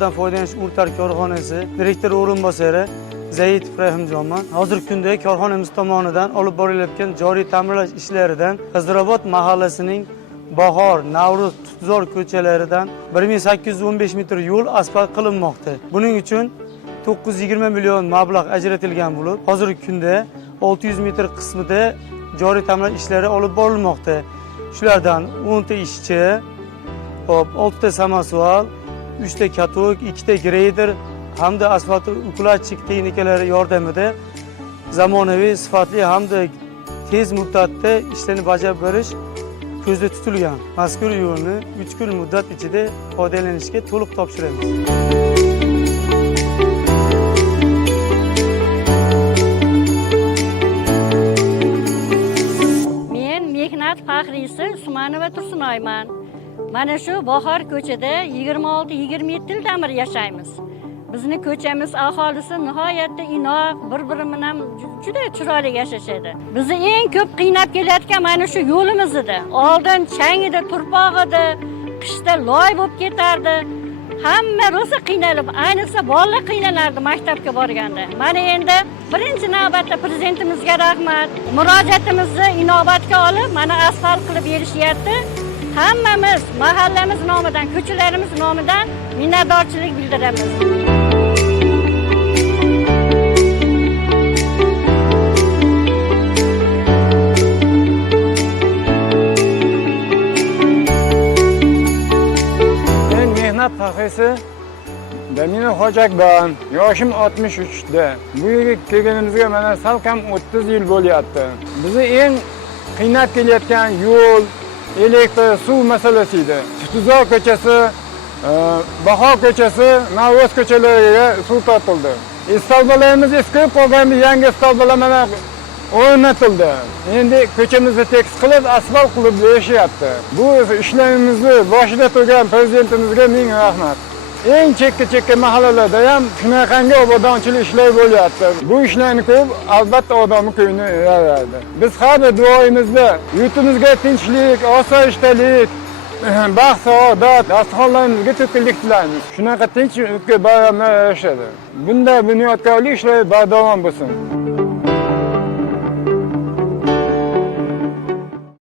asfaltlardan foydalanish Urtar korxonasi direktor o'rinbosari Zaitov Rahimjonman. Hozirgi kunda korxonamiz tomonidan olib borilayotgan joriy ta'mirlash ishlaridan Qizilobod mahallasining Bahor, Navruz, Tutzor ko'chalaridan 1815 metr yo'l asfalt qilinmoqda. Buning uchun 920 million mablag' ajratilgan bo'lib, hozirgi kunda 600 metr qismida joriy ta'mirlash ishlari olib borilmoqda. Shulardan 10 ta ishchi, 6 ta samosval, 3 ta katok, 2 ta greyder hamda asfalt uklatchik texnikalari yordamida zamonaviy, sifatli hamda tez muddatda ishlarni bajarib berish ko'zda tutilgan. Mazkur yo'lni 3 kun muddat ichida foydalanishga to'liq topshiramiz. Men mehnat faxriysi Usmonova Tursunoyman. Mana shu Bahor ko'chada 26-27 yildan beri yashaymiz. Bizni ko'chamiz aholisi nihoyatda inoq, bir-biri bilan juda chiroyli yashashadi. Bizni eng ko'p qiynab kelayotgan mana shu yo'limiz edi. Oldin chang edi, turpoq edi, qishda loy bo'lib ketardi. Hamma rosa qiynalib, ayniqsa bolalar qiynalardi maktabga borganda. Mana endi birinchi navbatda prezidentimizga rahmat. Murojaatimizni inobatga olib, mana asfalt qilib berishyapti. Hammamiz mahallamiz nomidan, ko'chalarimiz nomidan minnatdorchilik bildiramiz. Men mehnat faxriysi Damina Hojakban, yoshim 63 da. Bu yerga kelganimizga mana salkam 30 yil bo'lyapti. Bizni eng qiynab kelayotgan yo'l, elektr, suv masalasi edi. Tutzor ko'chasi, Bahor ko'chasi, Navruz ko'chalariga suv tortildi. Istobalarimiz eskirib qolganda yangi istobalar mana o'rnatildi. Endi ko'chamizni tekis qilib, asfalt qilib berishyapti. Bu ishlarimizni boshida turgan prezidentimizga ming rahmat. Eng chekka mahallalarda ham shunaqangi obodonchilik ishlari bo'lyapti. Bu ishlarni ko'rib, albatta odamning ko'ngli yaraydi. Biz har bir duoyimizda yurtimizga tinchlik, osoyishtalik, baxt, saodat, dasturxonlarimizga to'kinlik tilaymiz. Shunaqa tinch bayramlar yarashadi. Bunda bunyodkorlik ishlari bardavom bo'lsin.